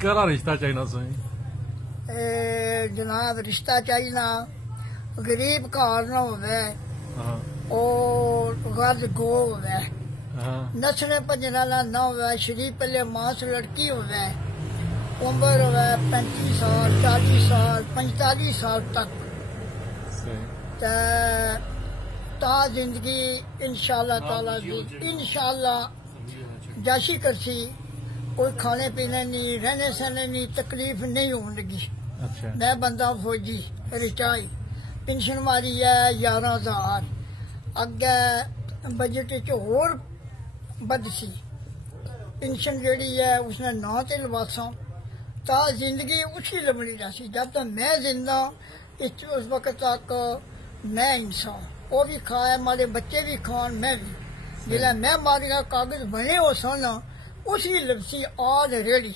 केड़ा रिश्ता चाहिए सही जनाब रिश्ता चाहिए गरीब घर न होवे और गर्द गो होवे नचने भजने वाला न होवे शरीफ पहले मास लड़की होवे उम्र होवे 35 साल 40 साल 45 साल तक ता जिंदगी इंशाअल्लाह ताला दी इंशाअल्लाह जाशी करसी कोई खाने पीने नहीं रहने सहने नहीं तकलीफ नहीं होने लगी। अच्छा। मैं बंदा फौजी रिटाई पेंशन मारी है 11,000 अगे बजट च होर बदसी पेंशन जेड़ी है उसने ना ते लवासा ता जिंदगी उसकी लबनी रही जब तक मैं जिंदा उस वक्त तक मैं इंसान वो भी खाए हमारे बच्चे भी खान मैं भी जिला मैं मारिया कागज बने हो सन उसकी लबसी आज रेड़ी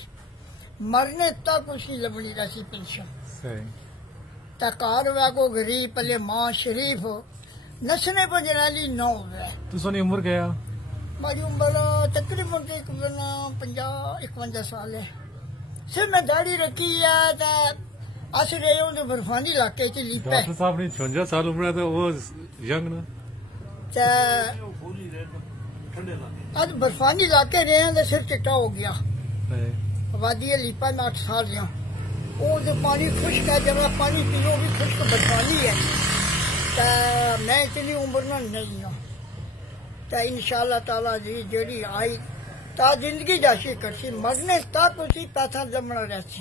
मरने तक उसकी लबनी रही पेंशन तकार हुआ को गरीब पहले माँ शरीफ नसने पर जनाली न हो उम्र क्या हमारी उम्र तकरीबन 50-51 साल है सिर्फ मैं दाढ़ी रखी है अस रहे हो बर्फानी इलाके च लीपे डॉक्टर साहब ने 56 साल उम्र है तो वो यंग ना आज बर्फानी इलाके रहे हैं तो सिर चिट्टा हो गया आबादी है लीपा में 8 साल रहा वो जो पानी खुश्क है जब पानी पियो भी खुश्क बर्फानी है तो मैं इतनी उम्र में नहीं हूँ तो इंशाअल्लाह ताला जी जेड़ी आई ता जिंदगी जाशी करसी मरने तक उसी पैसा जमना रहती